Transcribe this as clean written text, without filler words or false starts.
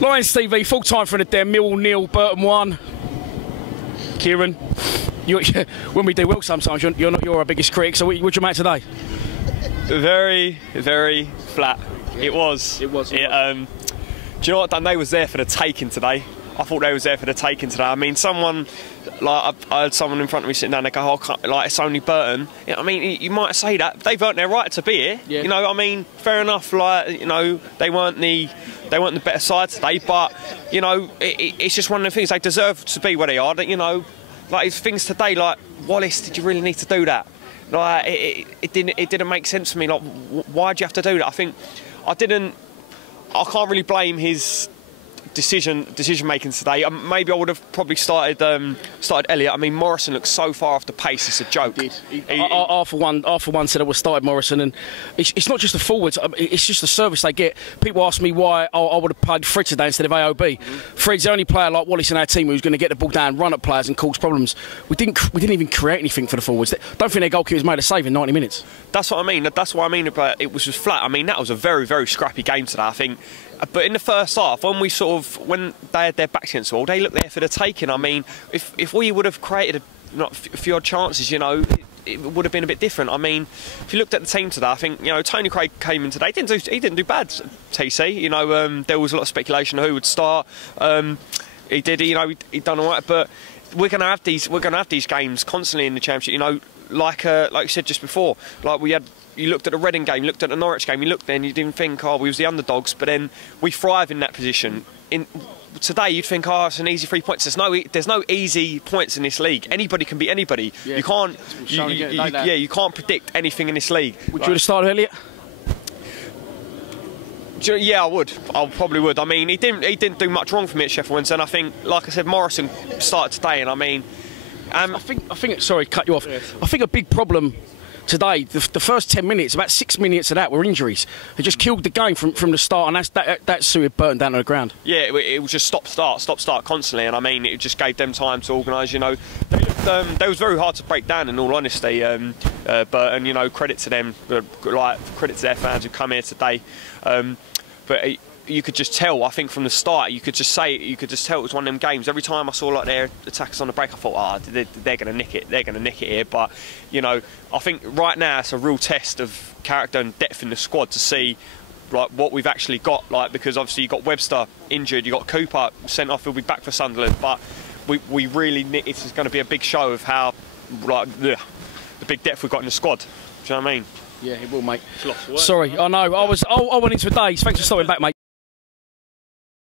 Lions TV, full time for the Den. Mill 0, Burton 1. Kieran, when we do well sometimes, you're not our biggest critic, so what'd you make today? Very, very flat. It was. It was. Do you know what, Dan? They was there for the taking today. I thought they was there for the taking today. I mean, someone, like, I had someone in front of me sitting down, they go, oh, like, it's only Burton. I mean, you might say that, but they've earned their right to be here. Yeah. You know, I mean, fair enough, like, you know, they weren't the better side today, but, you know, it's just one of the things. They deserve to be where they are. That, you know, like, it's things today, like, Wallace, did you really need to do that? Like, it didn't make sense to me. Like, why'd you have to do that? I can't really blame his decision making today. Maybe I would have probably started Elliott. I mean, Morrison looks so far off the pace, it's a joke. I for one said I would have started Morrison, and it's not just the forwards, it's just the service they get. People ask me why I would have played Fred today instead of AOB. Fred's the only player like Wallace in our team who's going to get the ball down, run at players and cause problems. We didn't even create anything for the forwards. Don't think their goalkeepers made a save in 90 minutes. That's what I mean. That's what I mean about it was just flat. I mean, that was a very, very scrappy game today, I think. But in the first half, when they had their backs against the wall, they looked there for the taking. I mean, if we would have created a few odd chances, you know, it would have been a bit different. I mean, if you looked at the team today, I think, you know, Tony Craig came in today. He didn't do bad, TC. You know, there was a lot of speculation of who would start. He did. You know, he done all right. But we're going to have these games constantly in the Championship. You know, like you said just before, like we had. You looked at the Reading game, you looked at the Norwich game, you looked there and you didn't think, oh, we was the underdogs, but then we thrive in that position. Today, you'd think, oh, it's an easy 3 points. There's no easy points in this league. Anybody can beat anybody. Yeah, you can't predict anything in this league. Would you have started Elliott? Yeah, I would. I probably would. I mean, he didn't do much wrong for me at Sheffield Wednesday, and I think, like I said, Morrison started today, and I mean, I think. Sorry, cut you off. Yes. I think a big problem today, the first 10 minutes, about 6 minutes of that were injuries. They just killed the game from the start, and that suited Burton down to the ground. Yeah, it was just stop start constantly, and I mean, it just gave them time to organise. You know, they was very hard to break down, in all honesty. Burton, you know, credit to them, like credit to their fans who come here today. But you could just tell, I think from the start, you could just tell it was one of them games. Every time I saw like their attackers on the break, I thought, they're going to nick it. They're going to nick it here. But, you know, I think right now it's a real test of character and depth in the squad to see like what we've actually got. Like, because obviously you've got Webster injured, you've got Cooper sent off, he'll be back for Sunderland. But we really, it's going to be a big show of how, like, the big depth we've got in the squad. Do you know what I mean? Yeah, it will, mate. Sorry, I know. I went into a daze. Thanks for stopping back, mate.